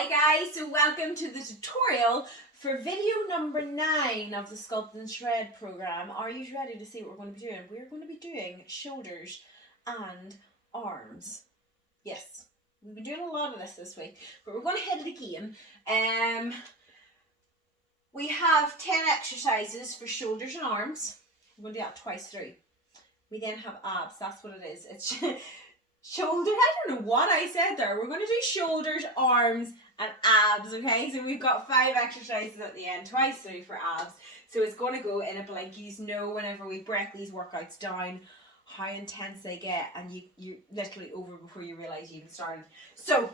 Hi guys, so welcome to the tutorial for video number 9 of the Sculpt and Shred program. Are you ready to see what we're going to be doing? We're going to be doing shoulders and arms. Yes, we've been doing a lot of this week, but we're going to hit it again. We have 10 exercises for shoulders and arms. We're going to do that twice through. We then have abs, that's what it is. It's shoulder, I don't know what I said there. We're going to do shoulders, arms and abs, okay? So we've got 5 exercises at the end, twice through for abs. So it's going to go in a blink. You know whenever we break these workouts down how intense they get, and you're literally over before you realise you even started. So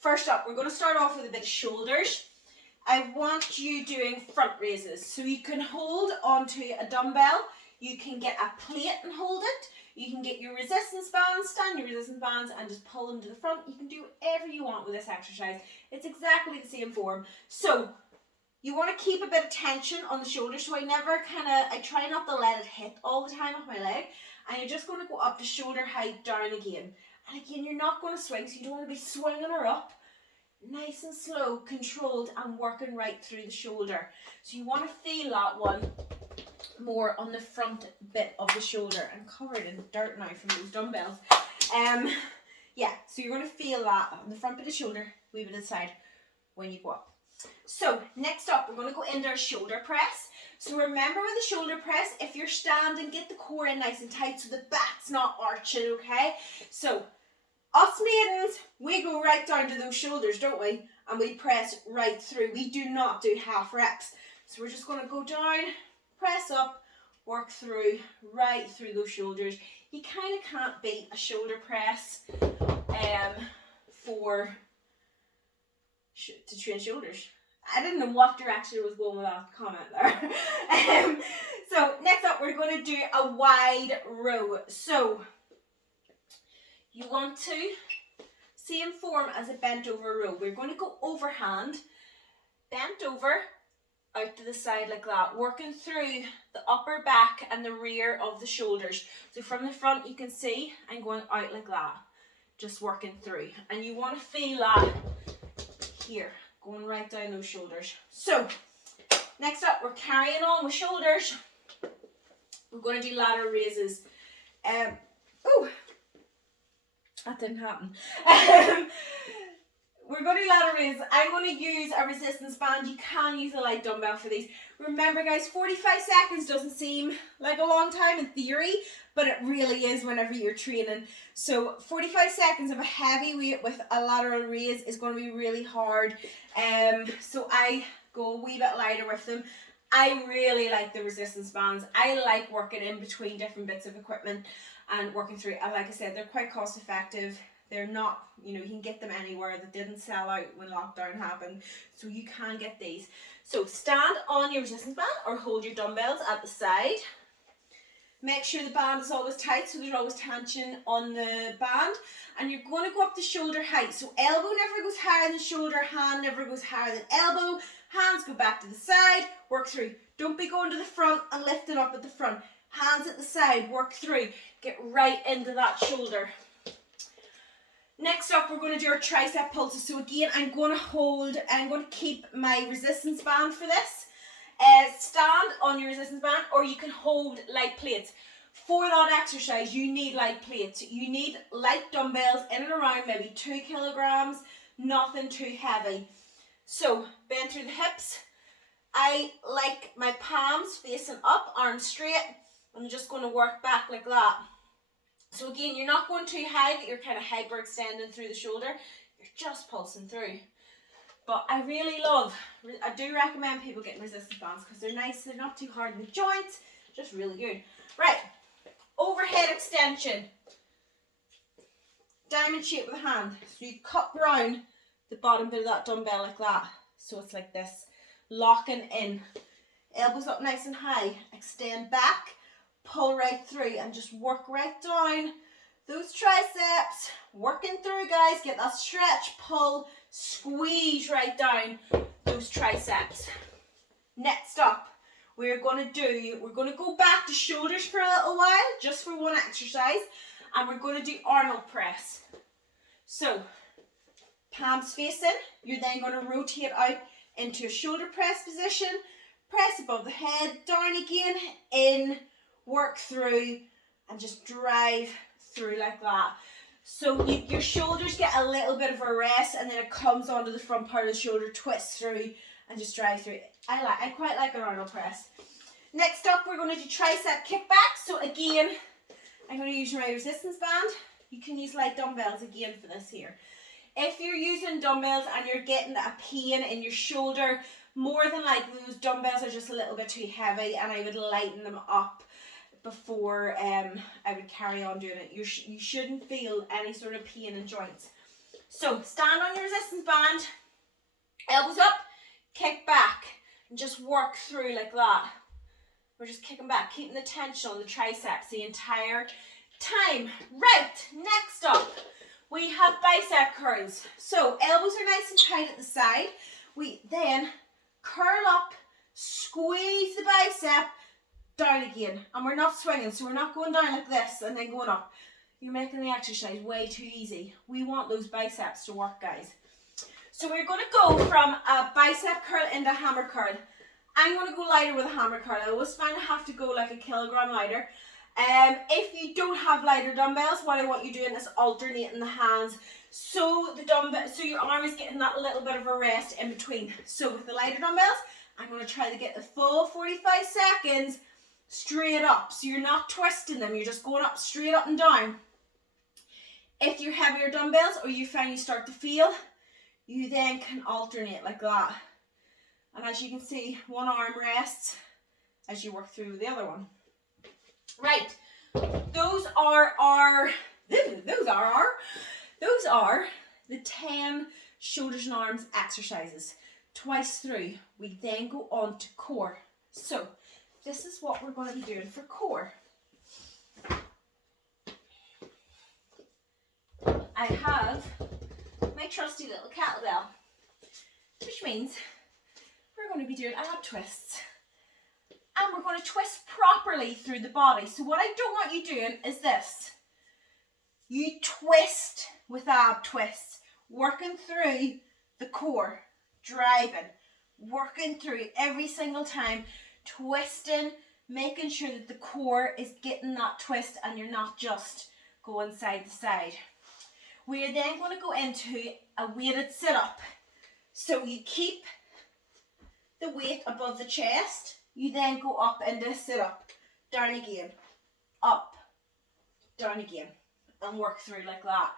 first up, we're going to start off with a bit of shoulders. I want you doing front raises. So you can hold onto a dumbbell. You can get a plate and hold it. You can get your resistance bands, stand your resistance bands and just pull them to the front. You can do whatever you want with this exercise. It's exactly the same form. So you want to keep a bit of tension on the shoulder. So I try not to let it hit all the time with my leg. And you're just going to go up to shoulder height, down again. And again, you're not going to swing, so you don't want to be swinging her up. Nice and slow, controlled, and working right through the shoulder. So you want to feel that one more on the front bit of the shoulder. I'm covered in dirt now from those dumbbells. Yeah, so you're going to feel that on the front bit of the shoulder, wee bit of the side when you go up. So next up, we're going to go into our shoulder press. So remember with the shoulder press, if you're standing, get the core in nice and tight so the back's not arching, okay? So us maidens, we go right down to those shoulders, don't we? And we press right through. We do not do half reps. So we're just going to go down, press up, work through, right through those shoulders. You kind of can't beat a shoulder press to train shoulders. I didn't know what direction it was going with that comment there. So next up, we're going to do a wide row. So you want to, same form as a bent over row. We're going to go overhand, bent over, out to the side like that, working through the upper back and the rear of the shoulders. So from the front you can see I'm going out like that, just working through. And you want to feel that here, going right down those shoulders. So next up, we're carrying on with shoulders. We're going to do lateral raises. Oh, that didn't happen. We're going to do lateral raises. I'm going to use a resistance band. You can use a light dumbbell for these. Remember guys, 45 seconds doesn't seem like a long time in theory, but it really is whenever you're training. So 45 seconds of a heavy weight with a lateral raise is going to be really hard. So I go a wee bit lighter with them. I really like the resistance bands. I like working in between different bits of equipment and working through. And like I said, they're quite cost effective. They're not, you can get them anywhere. That didn't sell out when lockdown happened. So you can get these. So stand on your resistance band or hold your dumbbells at the side. Make sure the band is always tight so there's always tension on the band. And you're going to go up to shoulder height. So elbow never goes higher than shoulder, hand never goes higher than elbow. Hands go back to the side, work through. Don't be going to the front and lifting up at the front. Hands at the side, work through. Get right into that shoulder. Next up, we're going to do our tricep pulses. So again, I'm going to keep my resistance band for this. Stand on your resistance band or you can hold light plates. For that exercise, you need light plates. You need light dumbbells in and around maybe 2 kilograms, nothing too heavy. So bend through the hips. I like my palms facing up, arms straight. I'm just going to work back like that. So again, you're not going too high that you're kind of hyperextending through the shoulder. You're just pulsing through. But I do recommend people getting resistance bands because they're nice. They're not too hard in the joints. Just really good. Right. Overhead extension. Diamond shape with a hand. So you cut round the bottom bit of that dumbbell like that. So it's like this. Locking in. Elbows up nice and high. Extend back. Pull right through and just work right down those triceps. Working through, guys. Get that stretch, pull, squeeze right down those triceps. Next up, we're going to go back to shoulders for a little while, just for one exercise, and we're going to do Arnold press. So palms facing. You're then going to rotate out into a shoulder press position, press above the head, down again, in, work through, and just drive through like that. So your shoulders get a little bit of a rest, and then it comes onto the front part of the shoulder, twists through, and just drive through. I quite like an Arnold press. Next up, we're going to do tricep kickback. So again, I'm going to use my resistance band. You can use light dumbbells again for this here. If you're using dumbbells and you're getting a pain in your shoulder, more than likely those dumbbells are just a little bit too heavy, and I would lighten them up before I would carry on doing it. You shouldn't feel any sort of pain in joints. So stand on your resistance band, elbows up, kick back, and just work through like that. We're just kicking back, keeping the tension on the triceps the entire time. Right, next up, we have bicep curls. So elbows are nice and tight at the side. We then curl up, squeeze the bicep, down again. And we're not swinging, so we're not going down like this and then going up. You're making the exercise way too easy. We want those biceps to work, guys. So we're going to go from a bicep curl into hammer curl. I'm going to go lighter with a hammer curl. I always find I have to go like a kilogram lighter. If you don't have lighter dumbbells, what I want you doing is alternating the hands so your arm is getting that little bit of a rest in between. So with the lighter dumbbells, I'm going to try to get the full 45 seconds straight up. So you're not twisting them, you're just going up, straight up and down. If you're heavier dumbbells or you find you start to feel, you then can alternate like that. And as you can see, one arm rests as you work through the other one. Right, those are the 10 shoulders and arms exercises. Twice through, we then go on to core. So this is what we're going to be doing for core. I have my trusty little kettlebell, which means we're going to be doing ab twists. And we're going to twist properly through the body. So what I don't want you doing is this. You twist with ab twists, working through the core, driving, working through every single time, twisting, making sure that the core is getting that twist and you're not just going side to side. We are then going to go into a weighted sit-up. So you keep the weight above the chest. You then go up into a sit-up, down again, up, down again, and work through like that.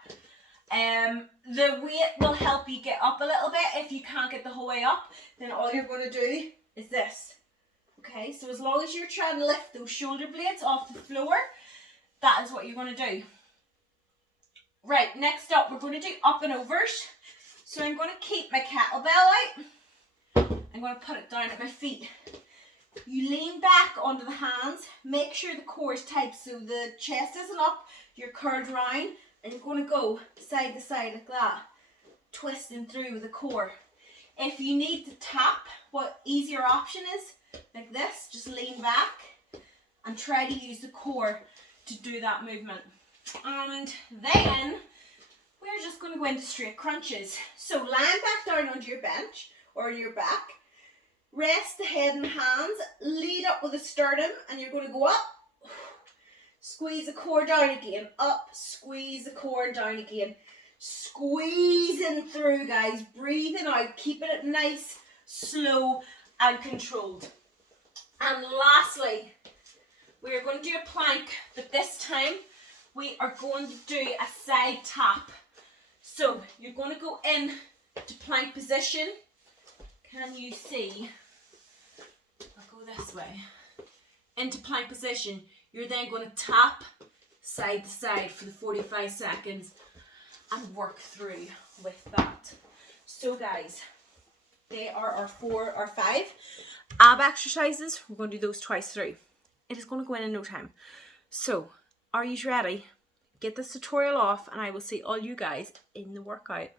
The weight will help you get up a little bit. If you can't get the whole way up, then all you're going to do is this. Okay, so as long as you're trying to lift those shoulder blades off the floor, that is what you're going to do. Right, next up, we're going to do up and overs. So I'm going to keep my kettlebell out. I'm going to put it down at my feet. You lean back onto the hands, make sure the core is tight so the chest isn't up, you're curled round, and you're going to go side to side like that, twisting through with the core. If you need to tap, what easier option is, like this, just lean back and try to use the core to do that movement. And then we're just going to go into straight crunches. So lying back down onto your bench or your back, rest the head and hands, lead up with the sternum, and you're going to go up, squeeze the core down again, up, squeeze the core down again, squeezing through, guys, breathing out, keeping it nice, slow and controlled. And lastly, we are going to do a plank, but this time we are going to do a side tap. So you're going to go in to plank position. Can you see? I'll go this way. Into plank position. You're then going to tap side to side for the 45 seconds and work through with that. So guys, they are our 5 ab exercises. We're going to do those twice through. It is going to go in no time. So, are you ready? Get this tutorial off and I will see all you guys in the workout.